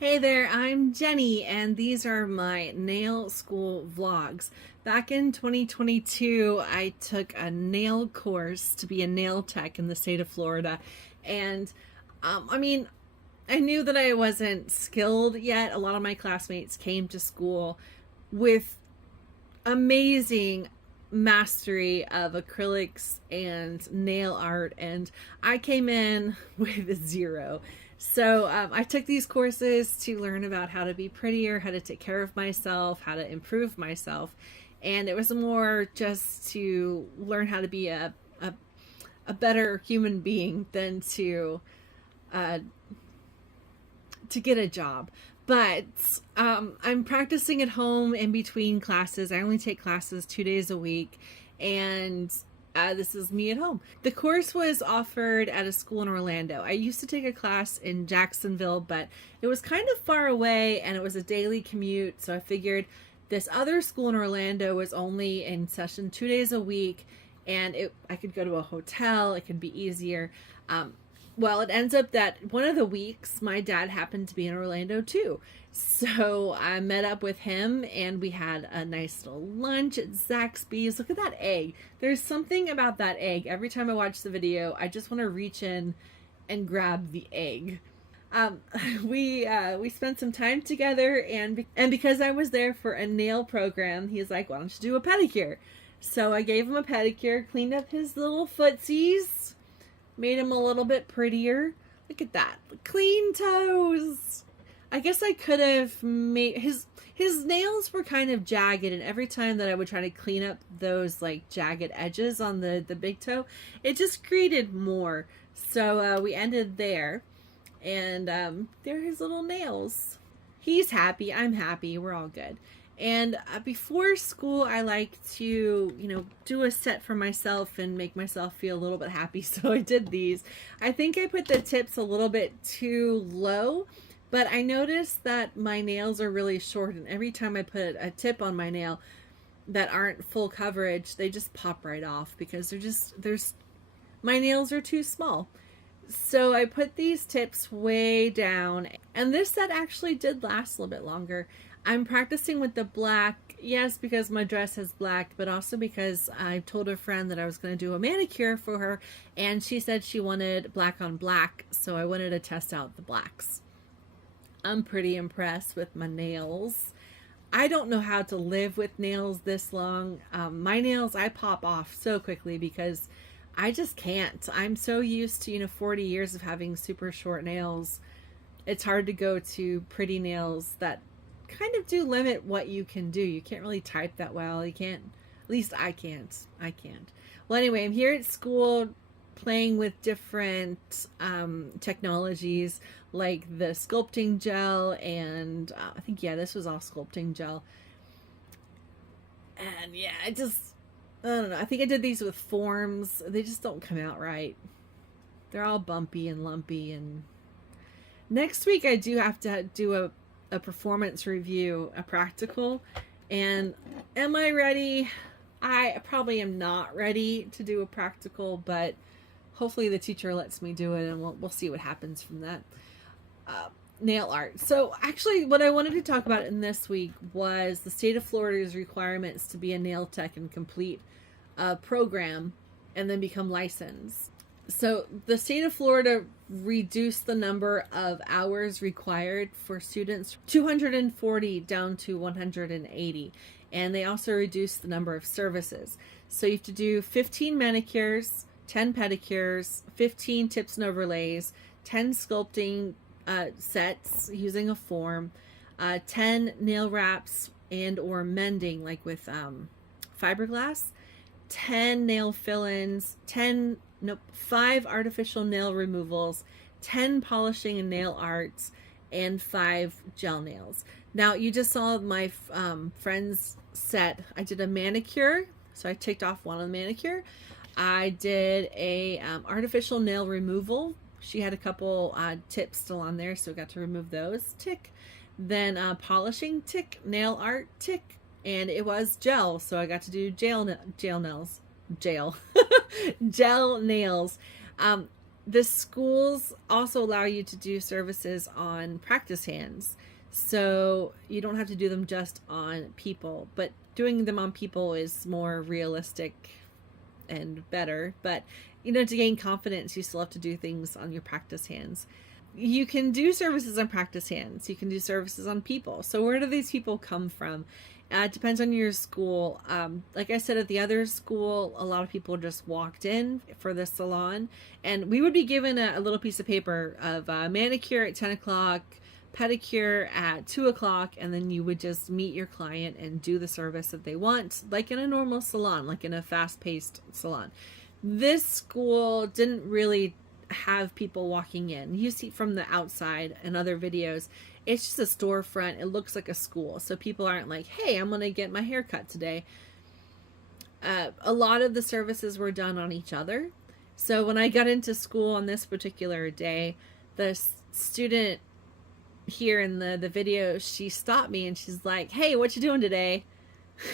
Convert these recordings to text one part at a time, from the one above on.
Hey there, I'm Jenny, and these are my nail school vlogs. Back in 2022, I took a nail course to be a nail tech in the state of Florida. And I mean, I knew that I wasn't skilled yet. A lot of my classmates came to school with amazing mastery of acrylics and nail art, and I came in with zero. So I took these courses to learn about how to be prettier, how to take care of myself, how to improve myself, and it was more just to learn how to be a better human being than uh, to get a job. But I'm practicing at home in between classes. I only take classes 2 days a week, and this is me at home. The course was offered at a school in Orlando. I used to take a class in Jacksonville, but it was kind of far away and it was a daily commute. So I figured this other school in Orlando was only in session 2 days a week, and I could go to a hotel. It could be easier. Well, it ends up that one of the weeks my dad happened to be in Orlando too. So I met up with him and we had a nice little lunch at Zaxby's. Look at that egg. There's something about that egg. Every time I watch the video, I just want to reach in and grab the egg. We spent some time together, and because I was there for a nail program, he's like, "Why don't you do a pedicure?" So I gave him a pedicure, cleaned up his little footsies, made him a little bit prettier. Look at that. Clean toes. I guess I could have made his nails were kind of jagged, and every time that I would try to clean up those like jagged edges on the big toe, it just created more. So we ended there, and there are his little nails. He's happy. I'm happy. We're all good. And before school, I like to, do a set for myself and make myself feel a little bit happy. So I did these. I think I put the tips a little bit too low, but I noticed that my nails are really short. And every time I put a tip on my nail that aren't full coverage, they just pop right off because my nails are too small. So I put these tips way down, and this set actually did last a little bit longer. I'm practicing with the black, yes, because my dress has black, but also because I told a friend that I was going to do a manicure for her, and she said she wanted black on black, so I wanted to test out the blacks. I'm pretty impressed with my nails. I don't know how to live with nails this long. My nails, I pop off so quickly because I just can't. I'm so used to, 40 years of having super short nails. It's hard to go to pretty nails that kind of do limit what you can do. You can't really type that well. You can't, at least I can't. Well, anyway, I'm here at school playing with different technologies like the sculpting gel, and I think, yeah, this was all sculpting gel. And yeah, I don't know. I think I did these with forms. They just don't come out right. They're all bumpy and lumpy. And next week I do have to do a performance review, a practical. And am I ready? I probably am not ready to do a practical, but hopefully the teacher lets me do it, and we'll see what happens from that. Nail art. So actually what I wanted to talk about in this week was the state of Florida's requirements to be a nail tech and complete a program and then become licensed. So the state of Florida reduced the number of hours required for students, 240 down to 180. And they also reduced the number of services. So you have to do 15 manicures, 10 pedicures, 15 tips and overlays, 10 sculpting sets using a form, 10 nail wraps and or mending like with fiberglass, 10 nail fill-ins, 5 artificial nail removals, 10 polishing and nail arts, and 5 gel nails. Now you just saw my friend's set. I did a manicure, so I ticked off one on the manicure. I did a artificial nail removal. She had a couple tips still on there, so got to remove those. Tick. Then polishing, tick. Nail art, tick. And it was gel, so I got to do gel nails. Gel nails. the schools also allow you to do services on practice hands. So you don't have to do them just on people, but doing them on people is more realistic and better. But, you know, to gain confidence, you still have to do things on your practice hands. You can do services on practice hands. You can do services on people. So where do these people come from? It depends on your school. Like I said, at the other school, a lot of people just walked in for the salon, and we would be given a little piece of paper of manicure at 10 o'clock, pedicure at 2 o'clock, and then you would just meet your client and do the service that they want, like in a normal salon, like in a fast-paced salon. This school didn't really have people walking in. You see from the outside and other videos, it's just a storefront. It looks like a school. So people aren't like, hey, I'm going to get my hair cut today. A lot of the services were done on each other. So when I got into school on this particular day, the student here in the video, she stopped me and she's like, hey, what you doing today?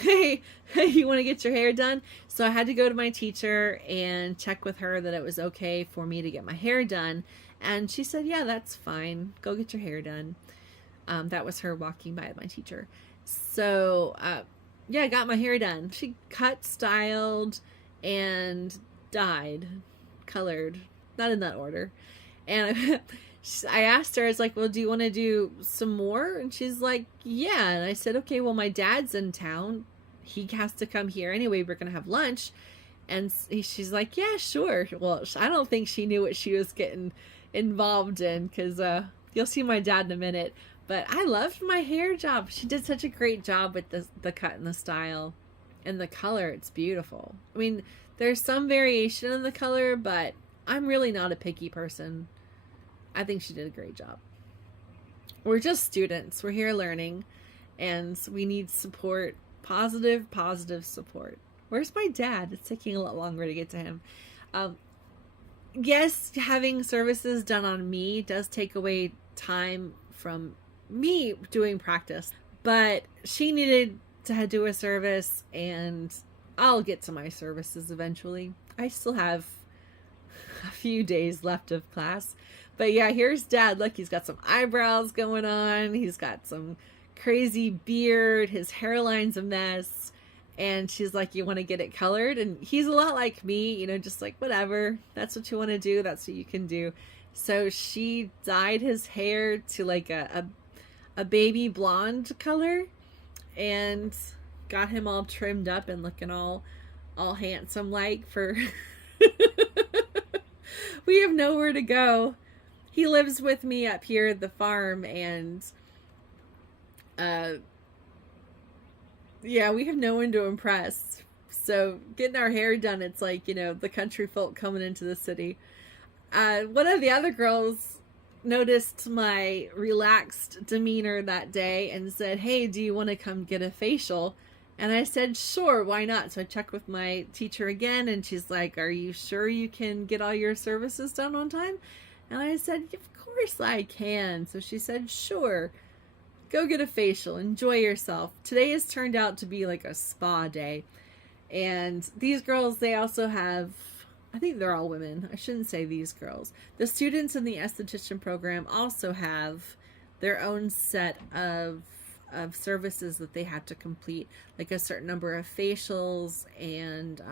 Hey, you want to get your hair done? So I had to go to my teacher and check with her that it was okay for me to get my hair done. And she said, yeah, that's fine. Go get your hair done. That was her walking by my teacher. So, yeah, I got my hair done. She cut, styled, and dyed, colored. Not in that order. And I asked her, I was like, well, do you want to do some more? And she's like, yeah. And I said, okay, well, my dad's in town. He has to come here anyway. We're going to have lunch. And she's like, yeah, sure. Well, I don't think she knew what she was getting involved in, because you'll see my dad in a minute. But I loved my hair job. She did such a great job with the cut and the style and the color. It's beautiful. I mean, there's some variation in the color, but I'm really not a picky person. I think she did a great job. We're just students. We're here learning, and we need support. Positive support. Where's my dad? It's taking a lot longer to get to him. Yes, having services done on me does take away time from me doing practice, but she needed to do a service, and I'll get to my services eventually. I still have a few days left of class. But yeah, here's Dad. Look, he's got some eyebrows going on. He's got some crazy beard. His hairline's a mess. And she's like, you want to get it colored? And he's a lot like me, you know, just like, whatever. That's what you want to do. That's what you can do. So she dyed his hair to like a baby blonde color and got him all trimmed up and looking all handsome like for... We have nowhere to go. He lives with me up here at the farm, and yeah, we have no one to impress. So getting our hair done, it's like, you know, the country folk coming into the city. One of the other girls noticed my relaxed demeanor that day and said, hey, do you want to come get a facial? And I said, sure, why not? So I checked with my teacher again, and she's like, are you sure you can get all your services done on time? And I said, of course I can. So she said, sure, go get a facial, enjoy yourself. Today has turned out to be like a spa day. And these girls, they also have, I think they're all women. I shouldn't say these girls. The students in the esthetician program also have their own set of services that they have to complete, like a certain number of facials. And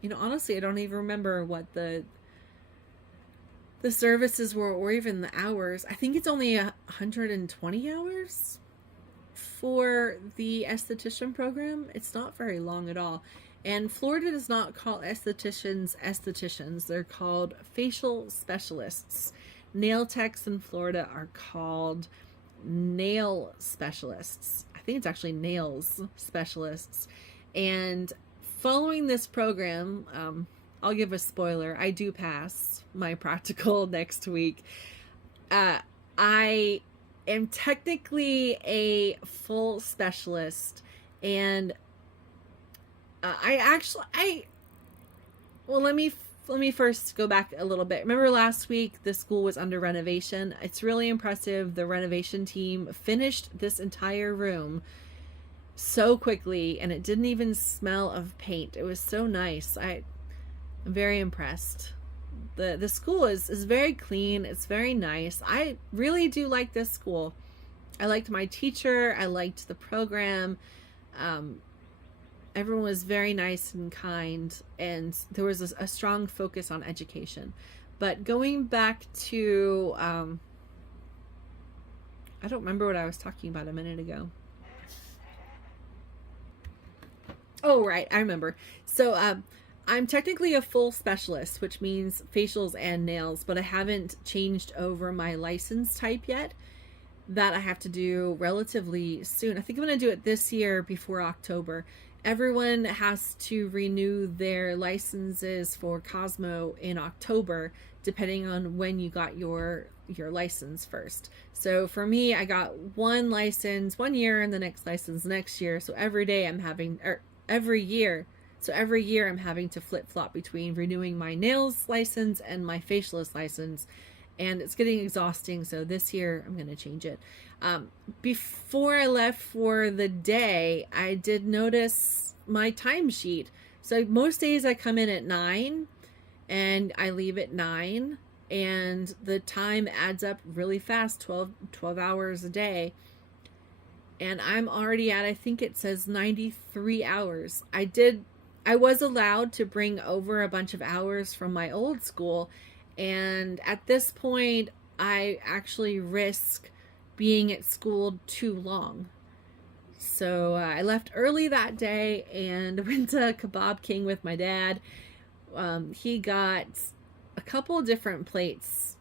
you know, honestly, I don't even remember what the services were, or even the hours. I think it's only 120 hours for the esthetician program. It's not very long at all. And Florida does not call estheticians. They're called facial specialists. Nail techs in Florida are called nail specialists. I think it's actually nails specialists. And following this program, I'll give a spoiler. I do pass my practical next week. I am technically a full specialist, and well, let me first go back a little bit. Remember last week the school was under renovation? It's really impressive. The renovation team finished this entire room so quickly, and it didn't even smell of paint. It was so nice. I'm very impressed. The school is very clean. It's very nice. I really do like this school. I liked my teacher. I liked the program. Um, Everyone was very nice and kind, and there was a strong focus on education. But going back to, I don't remember what I was talking about a minute ago. Oh, right, I remember. So, I'm technically a full specialist, which means facials and nails, but I haven't changed over my license type yet. That I have to do relatively soon. I think I'm going to do it this year before October. Everyone has to renew their licenses for Cosmo in October, depending on when you got your license first. So for me, I got one license 1 year and the next license next year. So every day I'm having, or every year. So every year I'm having to flip flop between renewing my nails license and my facialist license. And it's getting exhausting. So this year I'm going to change it. Before I left for the day, I did notice my timesheet. So most days I come in at 9 and I leave at 9, and the time adds up really fast, 12 hours a day. And I'm already at, I think it says 93 hours. I was allowed to bring over a bunch of hours from my old school. And at this point, I actually risk being at school too long. So I left early that day and went to Kebab King with my dad. He got a couple different plates.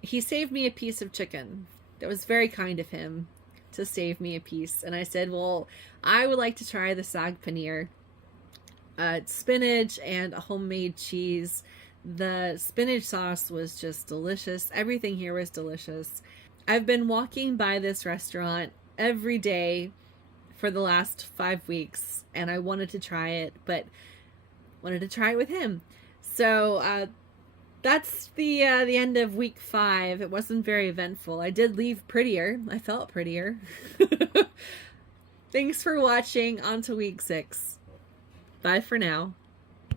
He saved me a piece of chicken. That was very kind of him to save me a piece. And I said, well, I would like to try the sag paneer. Spinach and a homemade cheese. The spinach sauce was just delicious. Everything here was delicious. I've been walking by this restaurant every day for the last 5 weeks, and I wanted to try it, but wanted to try it with him. So that's the end of week 5. It wasn't very eventful. I did leave prettier. I felt prettier. Thanks for watching. On to week 6. Bye for now.